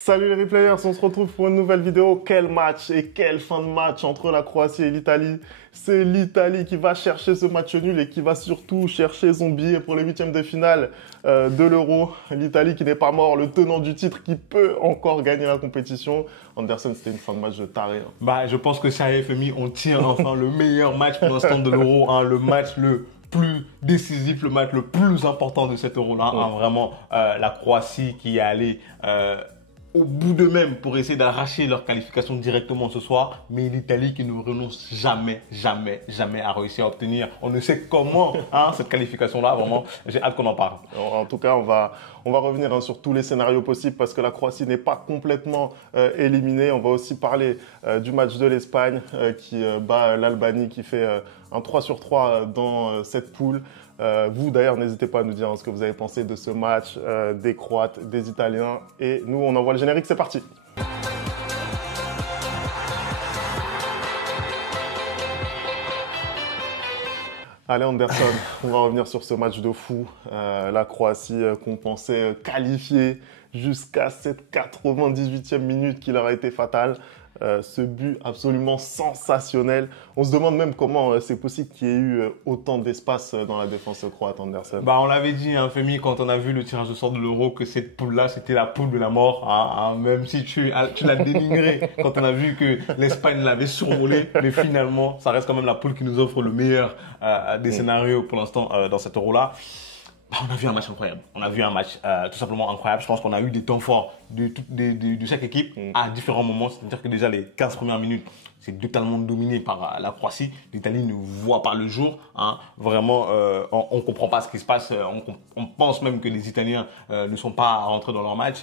Salut les replayers, on se retrouve pour une nouvelle vidéo. Quel match et quelle fin de match entre la Croatie et l'Italie. C'est l'Italie qui va chercher ce match nul et qui va surtout chercher son billet pour les huitièmes de finale de l'Euro. L'Italie qui n'est pas mort, le tenant du titre qui peut encore gagner la compétition. Anderson, c'était une fin de match de taré. Je pense que ça FMI, on tire enfin le meilleur match pour l'instant de l'Euro, le match le plus décisif, le match le plus important de cet Euro-là. Vraiment, la Croatie qui est allée au bout d'eux-mêmes pour essayer d'arracher leur qualification directement ce soir, mais l'Italie qui ne renonce jamais à réussir à obtenir, on ne sait comment, cette qualification-là. Vraiment, j'ai hâte qu'on en parle. En tout cas, on va revenir sur tous les scénarios possibles parce que la Croatie n'est pas complètement éliminée. On va aussi parler du match de l'Espagne qui bat l'Albanie, qui fait un 3 sur 3 dans cette poule. Vous d'ailleurs, n'hésitez pas à nous dire ce que vous avez pensé de ce match, des Croates, des Italiens. Et nous, on envoie le générique, c'est parti. Allez Anderson, on va revenir sur ce match de fou. La Croatie qu'on pensait qualifiée jusqu'à cette 98e minute qui leur a été fatale. Ce but absolument sensationnel. On se demande même comment c'est possible qu'il y ait eu autant d'espace dans la défense croate, Anderson. On l'avait dit, Femi, quand on a vu le tirage au sort de l'Euro, que cette poule-là, c'était la poule de la mort. Même si tu l'as dénigré quand on a vu que l'Espagne l'avait survolé, mais finalement, ça reste quand même la poule qui nous offre le meilleur des scénarios pour l'instant dans cet Euro-là. On a vu un match incroyable. On a vu un match tout simplement incroyable. Je pense qu'on a eu des temps forts de chaque équipe à différents moments. C'est-à-dire que déjà les 15 premières minutes, c'est totalement dominé par la Croatie. L'Italie ne voit pas le jour. Vraiment, on comprend pas ce qui se passe. On pense même que les Italiens ne sont pas rentrés dans leur match.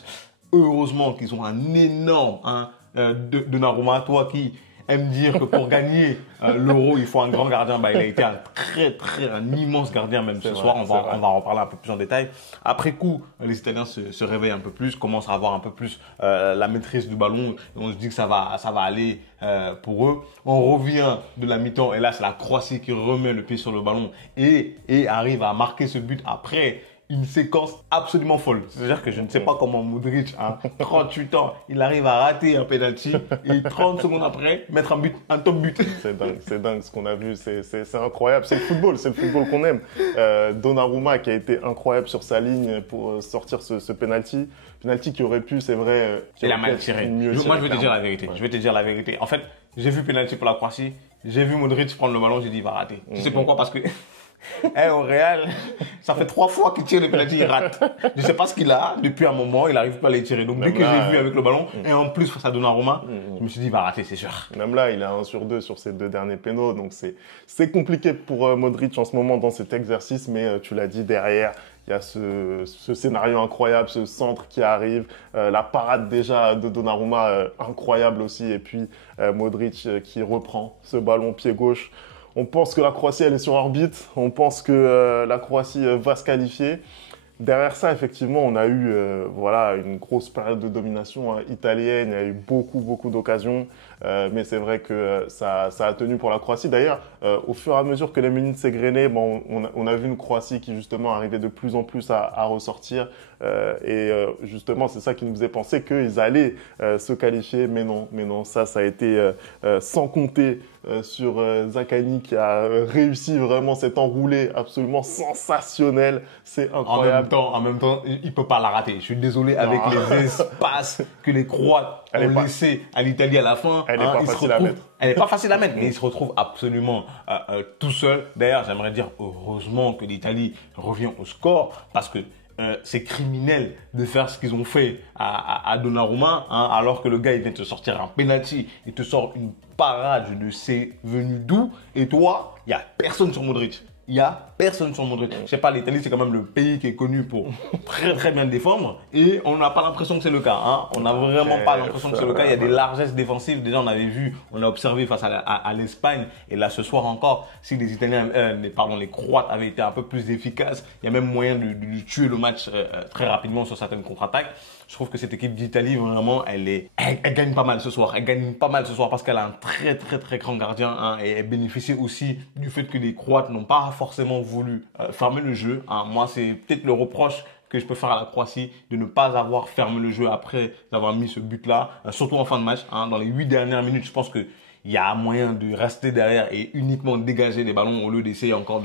Heureusement qu'ils ont un énorme Donnarumma, toi qui aime dire que pour gagner l'Euro, il faut un grand gardien. Il a été un immense gardien même ce soir. On va en parler un peu plus en détail. Après coup, les Italiens se réveillent un peu plus, commencent à avoir un peu plus la maîtrise du ballon. Et on se dit que ça va aller pour eux. On revient de la mi-temps et là, c'est la Croatie qui remet le pied sur le ballon et arrive à marquer ce but après une séquence absolument folle. C'est-à-dire que je ne sais pas comment Modric, 38 ans, il arrive à rater un penalty et 30 secondes après, mettre un top but. C'est dingue ce qu'on a vu, c'est incroyable. C'est le football qu'on aime. Donnarumma qui a été incroyable sur sa ligne pour sortir ce penalty. Penalty qui aurait pu, c'est vrai, il a mal tiré. Moi, je vais te dire la vérité. Je vais te dire la vérité. En fait, j'ai vu penalty pour la Croatie. J'ai vu Modric prendre le ballon, j'ai dit il va rater. Tu sais pourquoi? Parce que au Real, ça fait 3 fois qu'il tire les penalty, il rate. Je sais pas ce qu'il a, depuis un moment, il n'arrive pas à les tirer. Donc, dès que j'ai vu avec le ballon, et en plus face à Donnarumma, je me suis dit, il va rater, c'est sûr. Même là, il a 1 sur 2 sur ses 2 derniers pénaux. Donc, c'est compliqué pour Modric en ce moment dans cet exercice. Mais tu l'as dit, derrière, il y a ce scénario incroyable, ce centre qui arrive, la parade déjà de Donnarumma incroyable aussi. Et puis, Modric qui reprend ce ballon pied gauche. On pense que la Croatie, elle est sur orbite. On pense que la Croatie va se qualifier. Derrière ça, effectivement, on a eu une grosse période de domination italienne. Il y a eu beaucoup d'occasions. Mais c'est vrai que ça a tenu pour la Croatie. D'ailleurs, au fur et à mesure que les minutes s'égrenaient, on a vu une Croatie qui, justement, arrivait de plus en plus à ressortir. Justement, c'est ça qui nous faisait penser qu'ils allaient se qualifier. Mais non, ça a été sans compter sur Zaccagni qui a réussi vraiment cet enroulé absolument sensationnel. C'est incroyable. En même temps, il peut pas la rater. Je suis désolé avec les espaces que les Croates ont laissés à l'Italie à la fin. Elle n'est pas facile à mettre. Elle n'est pas facile à mettre, mais il se retrouve absolument tout seul. D'ailleurs, j'aimerais dire heureusement que l'Italie revient au score parce que c'est criminel de faire ce qu'ils ont fait à Donnarumma, alors que le gars il vient te sortir un penalty, il te sort une parade, je ne sais venu d'où, et toi, il n'y a personne sur Modric. Il n'y a personne sur Modric. Je sais pas, l'Italie, c'est quand même le pays qui est connu pour très bien défendre. Et on n'a pas l'impression que c'est le cas. On n'a vraiment pas l'impression que c'est le cas. Il y a des largesses défensives. Déjà, on avait vu, on a observé face à l'Espagne. Et là, ce soir encore, si les les Croates avaient été un peu plus efficaces, il y a même moyen de tuer le match très rapidement sur certaines contre-attaques. Je trouve que cette équipe d'Italie, vraiment, elle gagne pas mal ce soir. Elle gagne pas mal ce soir parce qu'elle a un très grand gardien. Et elle bénéficie aussi du fait que les Croates n'ont pas forcément voulu fermer le jeu. Moi, c'est peut-être le reproche que je peux faire à la Croatie de ne pas avoir fermé le jeu après avoir mis ce but-là, surtout en fin de match. Hein, dans les 8 dernières minutes, je pense que il y a moyen de rester derrière et uniquement dégager les ballons au lieu d'essayer encore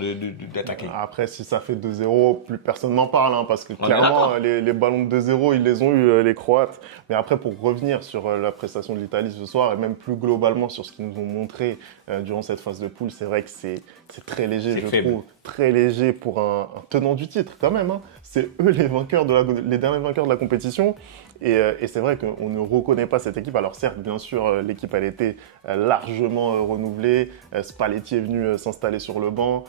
d'attaquer. Après, si ça fait 2-0, plus personne n'en parle, hein, parce que clairement, les ballons de 2-0, ils les ont eu, les Croates. Mais après, pour revenir sur la prestation de l'Italie ce soir, et même plus globalement sur ce qu'ils nous ont montré durant cette phase de poule, c'est vrai que c'est très léger, je trouve. Très léger pour un tenant du titre, quand même. Hein. C'est eux les vainqueurs les derniers vainqueurs de la compétition. Et c'est vrai qu'on ne reconnaît pas cette équipe. Alors certes, bien sûr, l'équipe elle était largement renouvelée. Spalletti est venu s'installer sur le banc,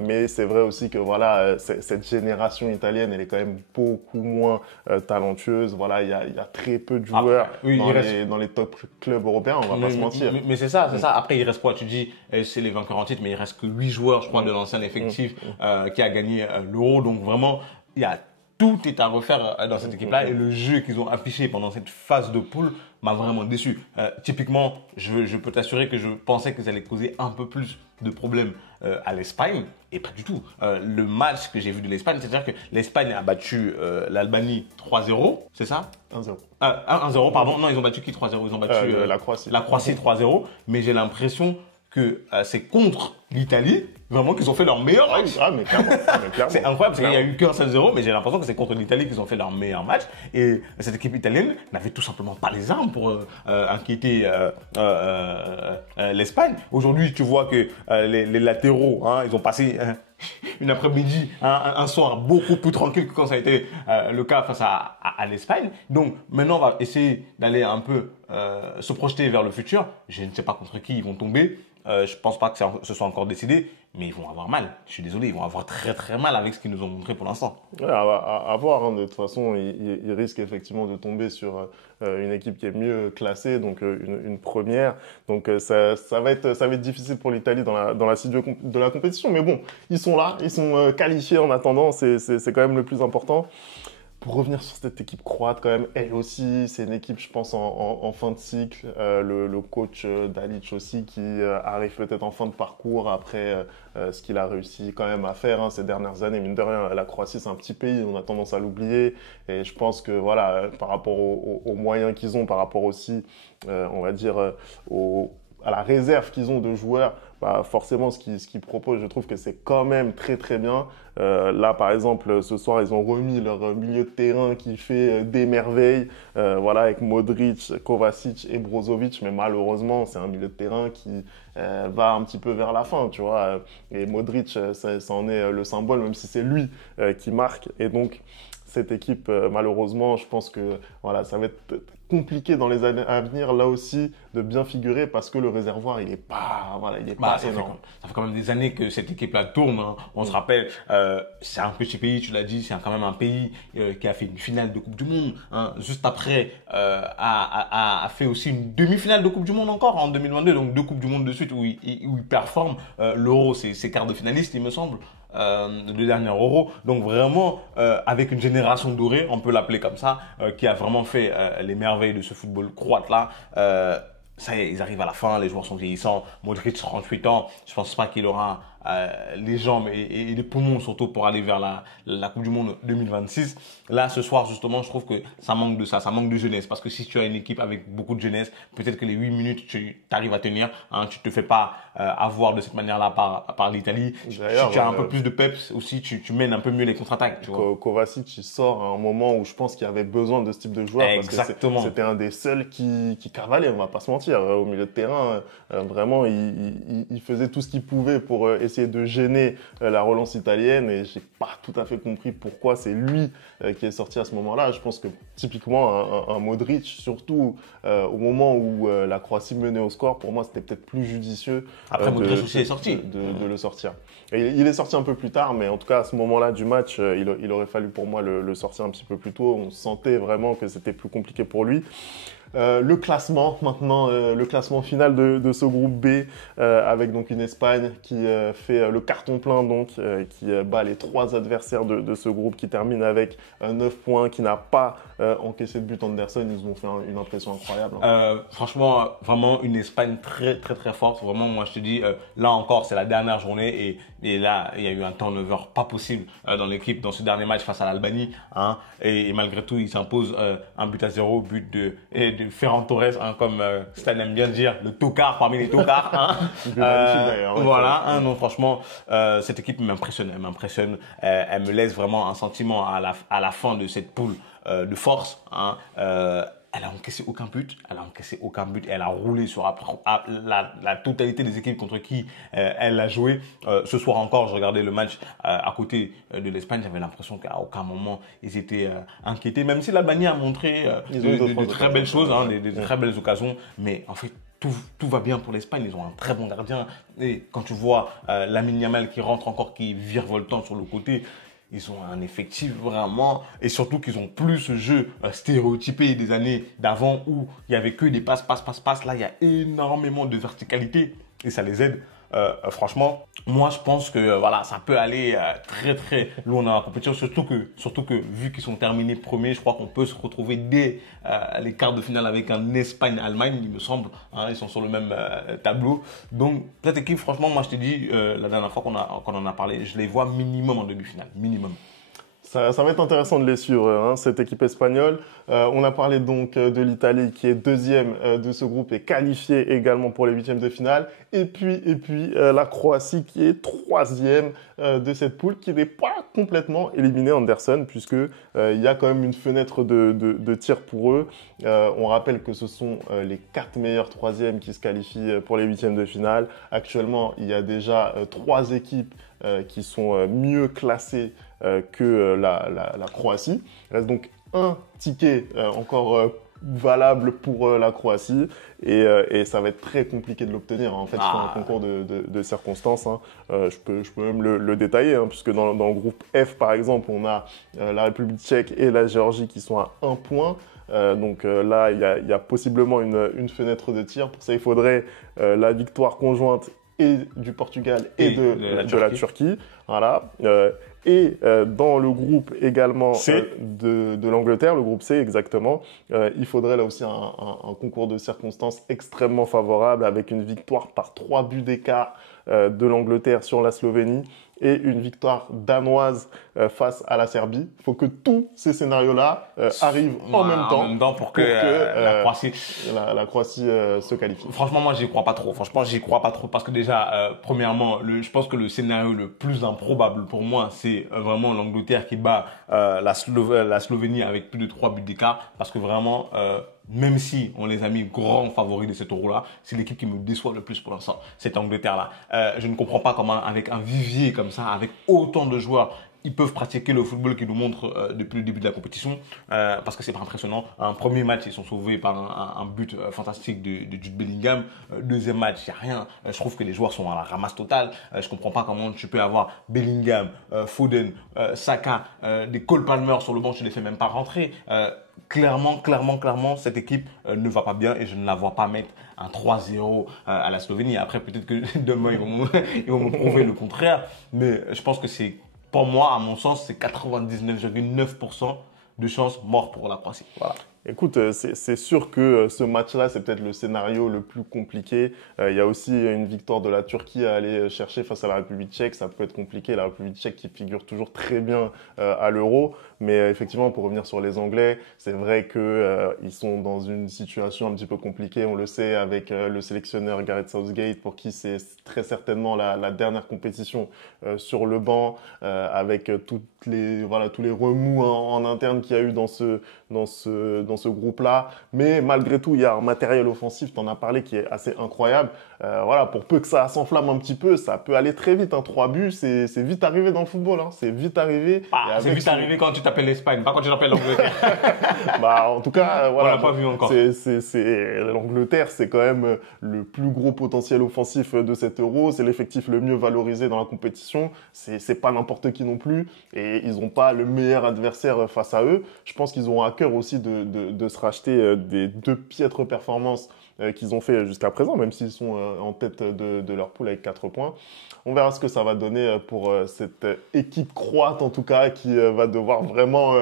mais c'est vrai aussi que voilà, cette génération italienne, elle est quand même beaucoup moins talentueuse. Voilà, il y a très peu de joueurs dans les top clubs européens. On va pas se mentir. Mais c'est ça, c'est ça. Après, il reste quoi? Tu dis, c'est les vainqueurs en titre, mais il reste que 8 joueurs, je crois, de l'ancien effectif qui a gagné l'Euro. Donc vraiment, il y a tout est à refaire dans cette équipe-là et le jeu qu'ils ont affiché pendant cette phase de poule m'a vraiment déçu. Typiquement, je peux t'assurer que je pensais que ça allait causer un peu plus de problèmes à l'Espagne et pas du tout. Le match que j'ai vu de l'Espagne, c'est-à-dire que l'Espagne a battu l'Albanie 3-0, c'est ça? 1-0. 1-0, pardon. Non, ils ont battu qui 3-0? Ils ont battu la Croatie. La Croatie 3-0, mais j'ai l'impression que c'est contre l'Italie vraiment qu'ils ont fait leur meilleur match. Mais clairement. C'est incroyable parce qu'il n'y a eu qu'un 7-0, mais j'ai l'impression que c'est contre l'Italie qu'ils ont fait leur meilleur match. Et cette équipe italienne n'avait tout simplement pas les armes pour inquiéter l'Espagne. Aujourd'hui, tu vois que les latéraux, hein, ils ont passé une après-midi, un soir beaucoup plus tranquille que quand ça a été le cas face à l'Espagne. Donc maintenant, on va essayer d'aller un peu se projeter vers le futur. Je ne sais pas contre qui ils vont tomber. Je pense pas que ce soit encore décidé, mais ils vont avoir mal. Je suis désolé, ils vont avoir très très mal avec ce qu'ils nous ont montré pour l'instant. Ouais, à voir. Hein. De toute façon, ils risquent effectivement de tomber sur une équipe qui est mieux classée, donc une première. Donc ça va être difficile pour l'Italie dans la suite de la compétition. Mais bon, ils sont là, ils sont qualifiés en attendant. C'est quand même le plus important. Pour revenir sur cette équipe croate, quand même, elle aussi, c'est une équipe, je pense, en fin de cycle. Le coach Dalic aussi, qui arrive peut-être en fin de parcours après ce qu'il a réussi quand même à faire ces dernières années. Mine de rien, la Croatie, c'est un petit pays, on a tendance à l'oublier. Et je pense que, voilà, par rapport aux moyens qu'ils ont, par rapport aussi, on va dire, à la réserve qu'ils ont de joueurs, bah forcément, ce qu'ils proposent, je trouve que c'est quand même très très bien. Là, par exemple, ce soir, ils ont remis leur milieu de terrain qui fait des merveilles, voilà, avec Modric, Kovacic et Brozovic. Mais malheureusement, c'est un milieu de terrain qui va un petit peu vers la fin, tu vois. Et Modric, ça en est le symbole, même si c'est lui qui marque. Et donc, cette équipe, malheureusement, je pense que voilà, ça va être compliqué dans les années à venir, là aussi, de bien figurer parce que le réservoir, il est pas énorme. Ça fait quand même des années que cette équipe-là tourne. Hein. On se rappelle, c'est un petit pays, tu l'as dit, c'est quand même un pays qui a fait une finale de Coupe du Monde. Hein. Juste après, a fait aussi une demi-finale de Coupe du Monde encore en 2022. Donc 2 Coupes du Monde de suite où il performe. L'Euro, c'est quart de finaliste, il me semble. Le dernier Euro. Donc vraiment, avec une génération dorée, on peut l'appeler comme ça, qui a vraiment fait les merveilles de ce football croate-là. Ça y est, ils arrivent à la fin, les joueurs sont vieillissants. Modric, 38 ans, je pense pas qu'il aura les jambes et les poumons surtout pour aller vers la Coupe du Monde 2026. Là, ce soir, justement, je trouve que ça manque de ça manque de jeunesse. Parce que si tu as une équipe avec beaucoup de jeunesse, peut-être que les 8 minutes, tu arrives à tenir. Hein, tu te fais pas avoir de cette manière-là par l'Italie. Si tu as un peu plus de peps aussi, tu mènes un peu mieux les contre-attaques. Kovacic, il sort à un moment où je pense qu'il y avait besoin de ce type de joueur. Exactement. Parce que c'était un des seuls qui cavalait, on va pas se mentir. Au milieu de terrain, vraiment, il faisait tout ce qu'il pouvait pour essayer de gêner la relance italienne et j'ai pas tout à fait compris pourquoi c'est lui qui est sorti à ce moment-là. Je pense que typiquement un Modric, surtout au moment où la Croatie menait au score, pour moi c'était peut-être plus judicieux Modric aussi est sorti. de le sortir. Et il est sorti un peu plus tard, mais en tout cas à ce moment-là du match, il aurait fallu pour moi le sortir un petit peu plus tôt. On sentait vraiment que c'était plus compliqué pour lui. Le classement maintenant, le classement final de ce groupe B, avec donc une Espagne qui fait le carton plein, donc qui bat les 3 adversaires de ce groupe, qui termine avec 9 points, qui n'a pas encaissé de but. Anderson, ils ont fait une impression incroyable. Franchement, vraiment une Espagne très très très forte. Vraiment, moi je te dis, là encore, c'est la dernière journée et là, il y a eu un turnover pas possible dans l'équipe dans ce dernier match face à l'Albanie. Hein, et malgré tout, ils s'imposent 1-0, but de Ferran Torres, hein, comme Stan aime bien dire, le tocard parmi les tocards. Hein. Voilà, hein, non, franchement, cette équipe m'impressionne. Elle m'impressionne. Elle me laisse vraiment un sentiment à la fin de cette poule de force. Hein, elle a encaissé aucun but, elle a roulé sur la totalité des équipes contre qui elle a joué. Ce soir encore, je regardais le match à côté de l'Espagne, j'avais l'impression qu'à aucun moment ils étaient inquiétés, même si l'Albanie a montré de très belles choses, hein, de très belles occasions, mais en fait tout va bien pour l'Espagne, ils ont un très bon gardien, et quand tu vois Lamine Yamal qui rentre encore, qui est virevoltant sur le côté, ils ont un effectif vraiment, et surtout qu'ils ont plus ce jeu stéréotypé des années d'avant où il y avait que des passes. Là, il y a énormément de verticalité et ça les aide. Franchement, moi, je pense que voilà, ça peut aller très très loin dans la compétition, surtout que vu qu'ils sont terminés premiers, je crois qu'on peut se retrouver dès les quarts de finale avec un Espagne-Allemagne, il me semble. Hein, ils sont sur le même tableau. Donc, cette équipe, franchement, moi, je te dis, la dernière fois qu'on en a parlé, je les vois minimum en demi-finale. Minimum. Ça va être intéressant de les suivre, hein, cette équipe espagnole. On a parlé donc de l'Italie qui est deuxième de ce groupe et qualifiée également pour les huitièmes de finale. Et puis la Croatie qui est troisième de cette poule, qui n'est pas complètement éliminée, Anderson, puisque il y a quand même une fenêtre de tir pour eux. On rappelle que ce sont les 4 meilleurs troisièmes qui se qualifient pour les huitièmes de finale. Actuellement, il y a déjà 3 équipes qui sont mieux classées que la Croatie. Il reste donc un ticket encore valable pour la Croatie et ça va être très compliqué de l'obtenir. En fait, c'est un concours de circonstances. Hein. Je peux même le détailler, hein, puisque dans le groupe F, par exemple, on a la République tchèque et la Géorgie qui sont à 1 point. Donc là, il y a possiblement une fenêtre de tir. Pour ça, il faudrait la victoire conjointe et du Portugal et de la Turquie. Voilà. Dans le groupe également de l'Angleterre, le groupe C exactement, il faudrait là aussi un concours de circonstances extrêmement favorable avec une victoire par 3 buts d'écart de l'Angleterre sur la Slovénie et une victoire danoise face à la Serbie. Il faut que tous ces scénarios-là arrivent en même temps pour que la Croatie se qualifie. Franchement, moi, j'y crois pas trop. Parce que déjà, premièrement, je pense que le scénario le plus improbable pour moi, c'est vraiment l'Angleterre qui bat la Slovénie avec plus de 3 buts d'écart. Parce que vraiment, même si on les a mis grands favoris de cet euro-là, c'est l'équipe qui me déçoit le plus pour l'instant, cette Angleterre-là. Je ne comprends pas comment, avec un vivier comme ça, avec autant de joueurs, ils peuvent pratiquer le football qu'ils nous montrent depuis le début de la compétition, parce que c'est pas impressionnant. Un premier match, ils sont sauvés par un but fantastique de Jude Bellingham. Deuxième match, il n'y a rien. Je trouve que les joueurs sont à la ramasse totale. Je comprends pas comment tu peux avoir Bellingham, Foden, Saka, des Cole Palmer sur le banc, tu les fais même pas rentrer. Clairement, cette équipe ne va pas bien et je ne la vois pas mettre un 3-0 à la Slovénie. Après, peut-être que demain, ils vont me prouver le contraire. Mais je pense que pour moi, à mon sens, c'est 99,9% de chance morte pour la Croatie. Voilà. Écoute, c'est sûr que ce match-là, c'est peut-être le scénario le plus compliqué. Il y a aussi une victoire de la Turquie à aller chercher face à la République tchèque. Ça peut être compliqué. La République tchèque qui figure toujours très bien à l'Euro. Mais effectivement, pour revenir sur les Anglais, c'est vrai que ils sont dans une situation un petit peu compliquée. On le sait avec le sélectionneur Gareth Southgate, pour qui c'est très certainement la dernière compétition sur le banc, avec tous les remous en interne qu'il y a eu dans ce groupe-là. Mais malgré tout, il y a un matériel offensif, tu en as parlé, qui est assez incroyable. Voilà, pour peu que ça s'enflamme un petit peu, ça peut aller très vite. Hein. 3 buts, c'est vite arrivé dans le football. Hein. C'est vite arrivé. C'est vite arrivé quand tu t'appelles l'Espagne, pas quand tu t'appelles l'Angleterre. En tout cas, voilà. On l'a pas vu encore. L'Angleterre, c'est quand même le plus gros potentiel offensif de cet Euro. C'est l'effectif le mieux valorisé dans la compétition. C'est pas n'importe qui non plus. Et ils n'ont pas le meilleur adversaire face à eux. Je pense qu'ils ont à cœur aussi de de se racheter des 2 piètres performances qu'ils ont fait jusqu'à présent, même s'ils sont en tête de leur poule avec 4 points. On verra ce que ça va donner pour cette équipe croate, en tout cas, qui va devoir vraiment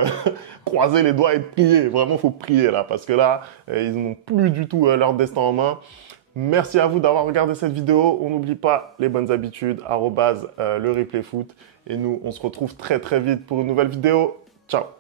croiser les doigts et prier. Vraiment, il faut prier là, parce que là, ils n'ont plus du tout leur destin en main. Merci à vous d'avoir regardé cette vidéo. On n'oublie pas les bonnes habitudes, @le replay foot. Et nous, on se retrouve très très vite pour une nouvelle vidéo. Ciao!